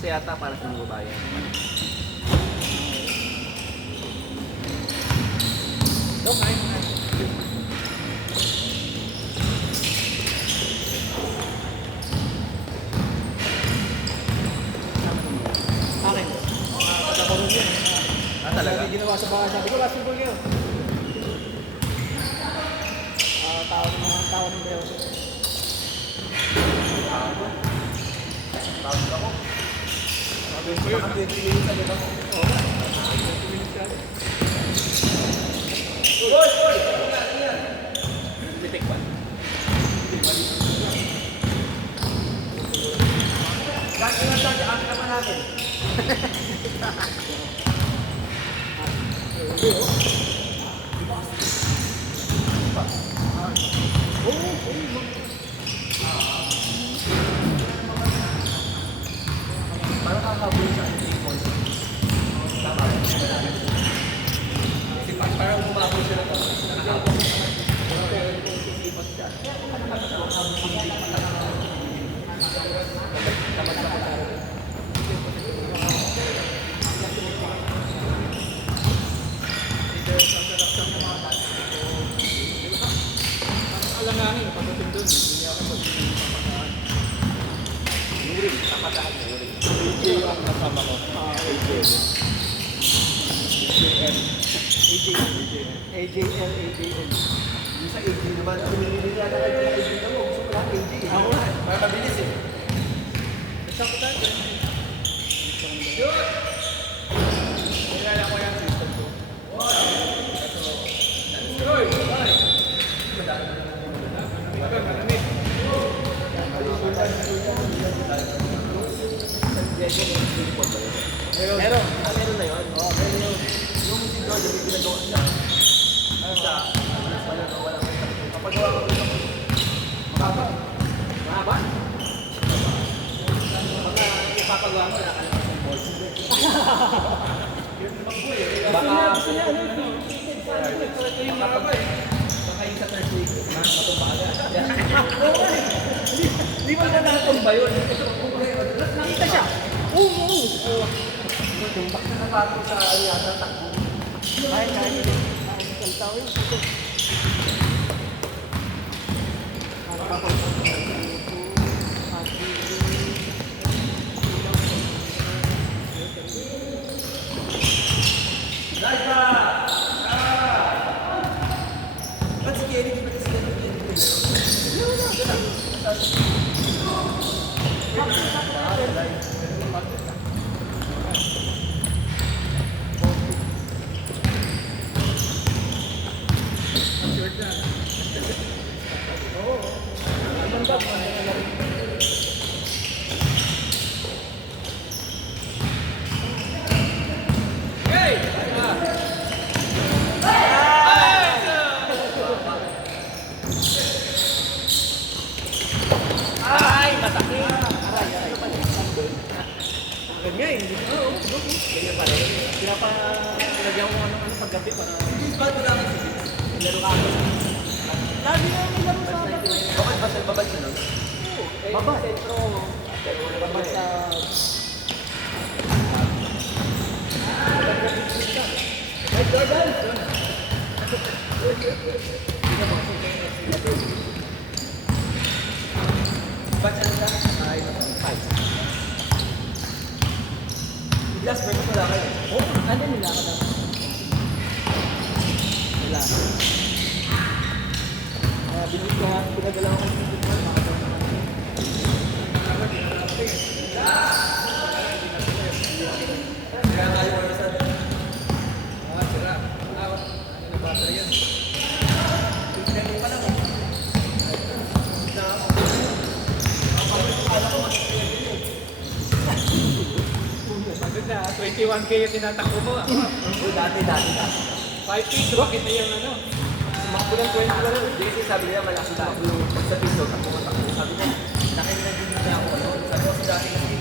Isa yata para sa mga bayan. Okay. Akin. Pagkakulong yun. Talaga? May ginawa sa bahay. Sabi ko, basketball kayo. Tao ng Deo. Tawag ako. Sabi ko yun. 20 minutes agad ako. Oo. 20 minutes agad. Boy! Boy! Tingnan! Bitik ba? Dati nga dati, akin naman natin. Parang kakabuli sa antikon. Tama. Kasi parang bumabol sila to. Nakakabuli. Pero ito sisipat siya. Alanganin, pagdating doon. Hindi niya ako magpapakaan. Yuring, kapataan na yuring. AJ ang kasama ko. AJL. Yung sa AJ naman, pinili na lang yung AJ na mo. Gusto ko lang AJ. Ako nga. Para mabilis eh. Isang tayo. Yun! Nilala ko yung system ko. Hoy! Hoy! Malamig. Meron. Meron na yun. Oo, meron yun. Yung si George, yung pinagawa niya. Isa, walang kapagawa ko rin ako. Mahaba. Mahaba? Pagka ipapagawa mo, nakalakas ang balls. Baka yung mahaba eh. Baka yung sa third week, matumba agad. Di ba na natumba yun? Nakita siya. Oo. Tumbak na napatong sa yata takbo. Kahit ang tao yun. Ba't si Kenny? Di ba kasi ganun yun? Ay, masakit. Ganyan eh. Oo. Ganyan pala. Pinapalagyan ko ano paggabi para... Ba't mo namin si Vince? Laro ka ako sa Lagi na may laro sa akin. Bakit ba siya babad siya nun? Baba. Sentro. Baba sa... Ay, Jordan! Ba't siya nila? Ay, five. Last break ko lang kayo. Oo, ano nila ka na? Wala. Binig ko nga, pinagala ko ng football. Kaya tayo mo isa. Sira. Ano na battery yan? Pinagin pa lang. Pagod na, 21K yung tinatakbo mo. Dati. 5K, bakit na yung ano? Makbo ng 20 lang. Hindi kasi sabi nila malaki na ako yung sa piso. Takbo. Sabi ko, laki na din na ako. Sabi ko sa dati kasi,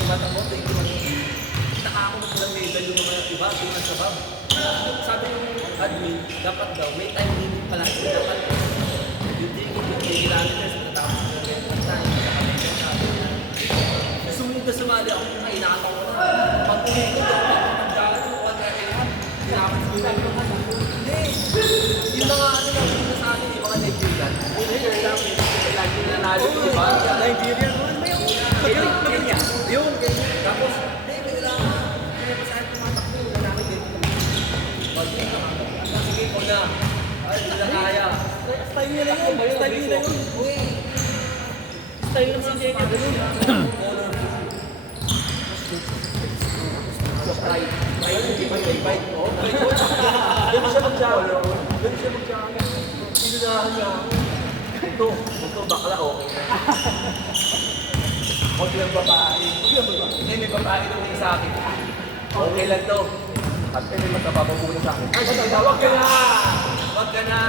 tumatakbo, 21. Taka ako ng ilang level yung mga iba, yung nasa bab. Sabi yung admin, dapat daw, may time limit pala. Dapat yung 3 kilometers, natapos na rin. Sabi niya, sumunod na sumali ako, kailangan ko na. Pag umikot ako, pag-jalan ko, pag-jalan, sinapos ko na. Hindi. Yung mga ano lang, yung sa atin, yung mga Nigerian. Lagi na nanalo, di ba? Nigerian mo, ano yun? Kenya. Yun, ganyan. Tapos, hindi, kailangan. Kaya pa sa'yo tumatakbo, lalaki din. Pag dito ka, sige ko na. Ay, hindi na kaya. Style nila yun. Style nila yun. Uy, Style ng si Kenya. Right. Right. Oh, my God. Doon siya mag-jogger. Doon siya mag-jogger. Sinunahan niya. Ito, bakla, okay na. Huwag lang babae. Hindi, may babae nung sa akin. Okay lang to. At may magkapapabuno sa akin. Ay, huwag ka na! Huwag ka na!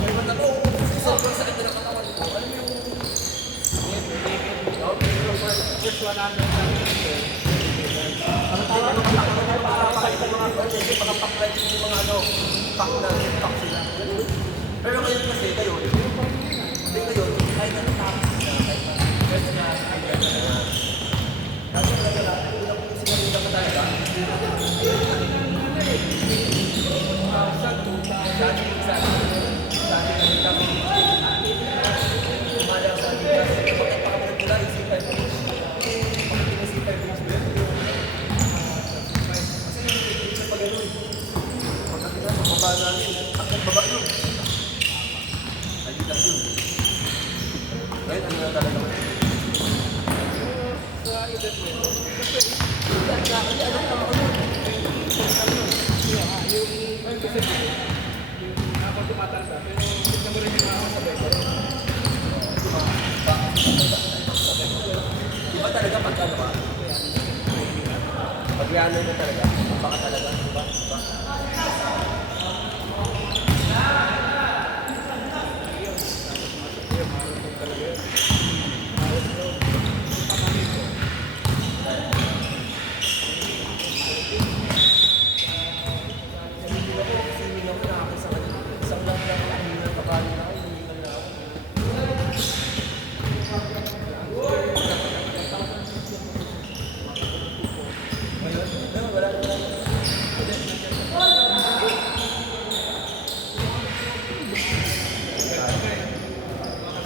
May mata ko. Sobrang sakit na katawan ko. Alam mo yung... First 100 lang. Pero ngayon kasi kayo, kahit ano tapos na, kahit na first na, kasi talaga, ulang kong sinarita ko talaga. Diba talaga pag ano ba? Pag yan na talaga, baka talaga, diba?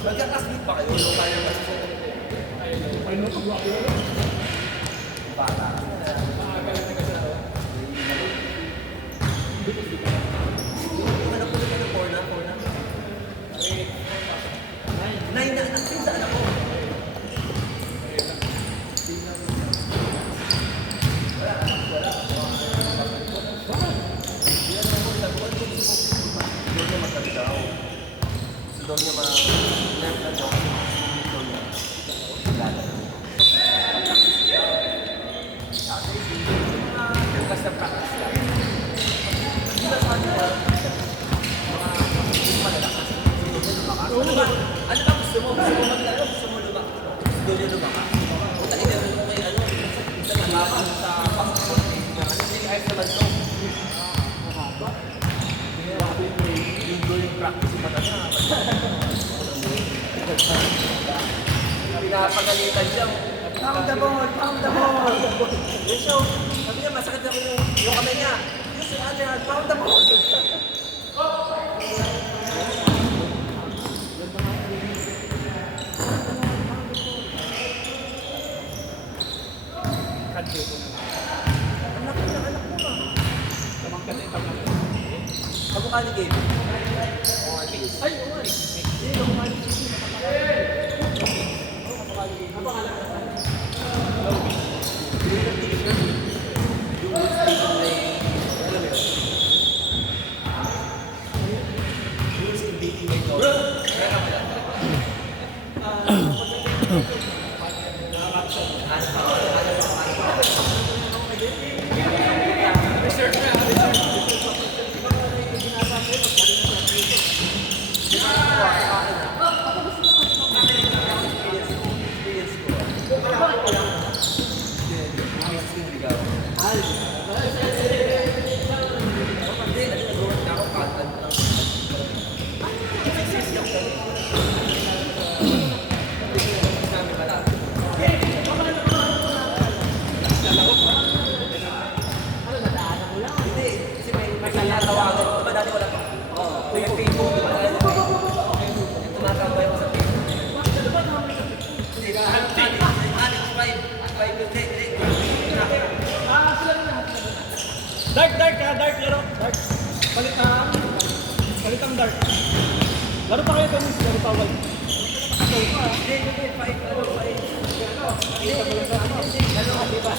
Magkakasbit pa kayo? Ano kayo kasi sa bata? Ano po naman ang corner? Nine na anak din sa anak ko. Wala. Doon niya mataligaw. Doon niya basta practice lang. Hindi na sa atin mga malalakas. Ano ba gusto mo? Gusto mo maglaro? Gusto mo lumakas? Gusto nyo lumakas? Kung takinan mo may ano, sa nalaman sa passport. Ano yung ayos naman to? Yung practice yung mata na. Pinapagalitan siya. Pound the ball! Yung show, sabi niya, masakit na yung kamay niya. Use your other hand, pound the ball! Kadyo ko na. Anak mo na. Tamang ka na yung tamang. Kamukha ni Gabe. Ay, oo nga. Hindi, kamukha ni Gabe. yung payphone, di ba? Yung tumatambay ako sa payphone. Hindi ka, Alex 5 yung day. Dark, laro. Dark. Palit ang dark. Laro pa kayo kami, laro pa white. Hindi, 5. Nakita mo lang sa ano? Di ba?